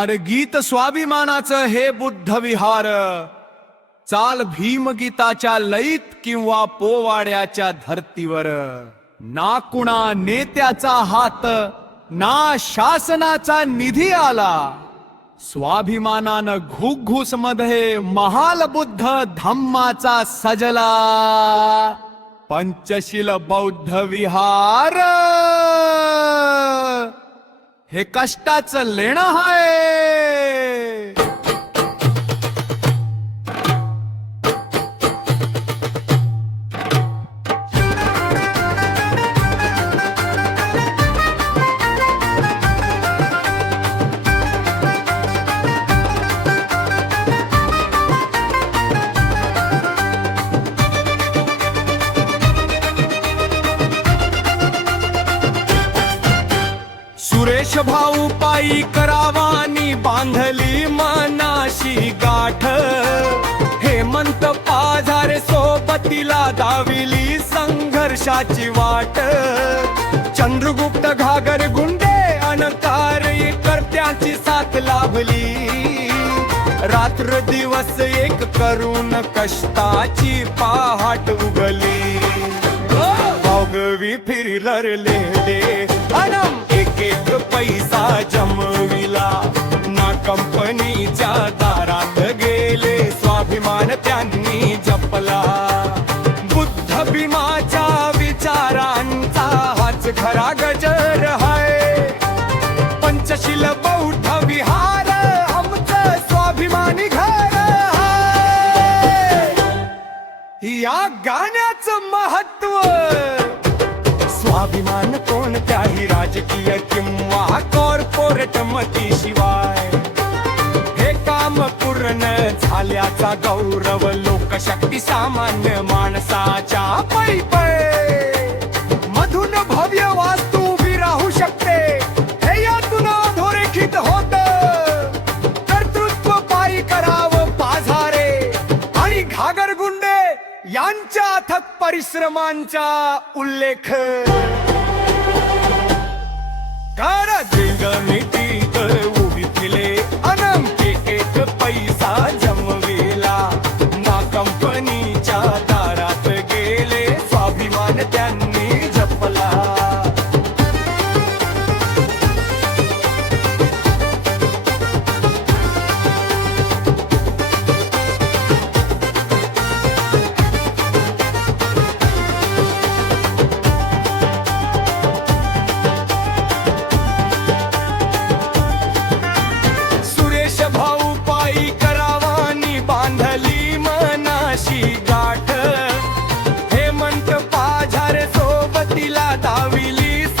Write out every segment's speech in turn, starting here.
अरे गीत स्वाभिमानाचं हे बुद्ध विहार, चाल भीमगीताच्या लयीत किंवा पोवाड्याच्या धर्तीवर. ना कुणा नेत्याचा हात, ना शासनाचा निधी आला, स्वाभिमानानं घुघुस मध्ये महाल बुद्ध धम्माचा सजला. पंचशील बौद्ध विहार हे कष्टाचं लेणं आहे. सुरेश भाऊ पायी करावानी बांधली मनाशी गाठ. हेमंत पाझारे सोबतीला दाविली संघर्षाची वाट. चंद्रगुप्त घागर गुंडे अनकार कर्त्याची साथ लाभली. रात्र दिवस एक करून कष्टाची पहाट उगली. वागवी फिरले अनम एक एक पैसा जमविला. ना कंपनीच्या दारात गेले, स्वाभिमान त्यांनी जपला. बुद्ध भीमाच्या विचारांचा हाच खरा गजर आहे. पंचशील बौद्ध विहार आमचं स्वाभिमानी घर आहे. या गाण्याचं महत्व, स्वाभिमान कोणत्याही राजकीय किंवा कॉर्पोरेट मतीशिवाय. हे काम पूर्ण झाल्याचा गौरव, लोकशक्ती सामान्य माणसाच्या पै पै. मधून भव्य वास्तू उभी राहू शकते, हे यातून अधोरेखित होत. कर्तृत्व पायी करावं पाझारे आणि घागर गुंडे यांच्या अथक परिश्रमांचा उल्लेख. नीतीत उभी केले अनंत एक पैसा जमविला. ना कंपनीच्या दारात गेले, स्वाभिमान त्यांनी जपला.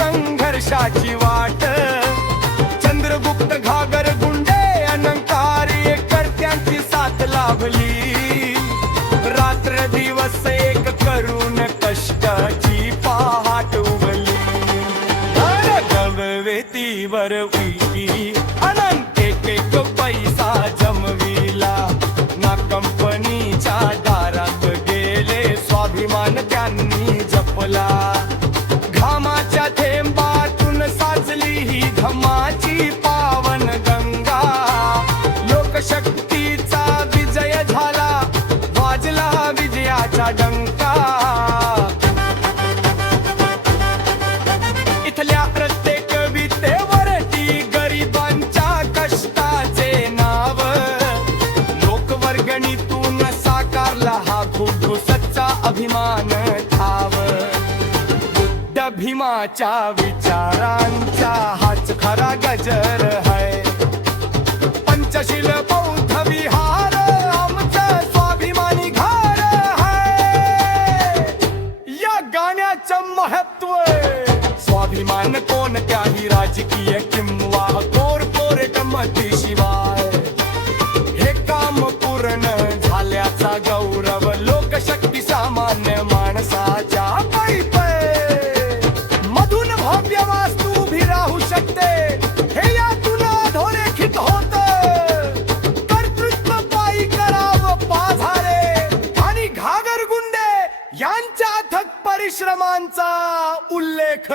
संघर्षाची वाट. चंद्रगुप्त घागर गुंडे अनंकारी कर्त्यांची साथ लाभली. रात्र दिवस एक करून कष्टाची पहाट उगली. गववेतीवर उभी अनंत एक पैसा जमविला. ना कंपनीच्या दारात गेले, स्वाभिमान त्यांनी जपला. घामाच्या थेंबातून साचली ही धम्माची पावन गंगा. लोकशक्तीचा विजय झाला, वाजला विजयाचा डंका. इथल्या प्रत्येक विटेवरती गरिबांच्या कष्टाचे नाव. लोकवर्गणीतून साकारला हा घुघुसचा अभिमान ठाव. भीमाच्या विचारांचा हाच खरा गजर है. पंचशील बौद्ध विहार आमचं स्वाभिमानी घर है. या गाण्याचं महत्व, स्वाभिमान कोणत्याही राजकीय किंवा कॉर्पोरेट मतीशिवाय. हे काम पूर्ण झाल्याचा गौरव, लोकशक्ती सामान्य माणसाच्या पै पै. वास्तू उभी राहू शकते, हे यातून अधोरेखित होत. कर्तृत्व पायी करावं पाझारे आणि घागर गुंडे यांच्या अथक परिश्रमांचा उल्लेख.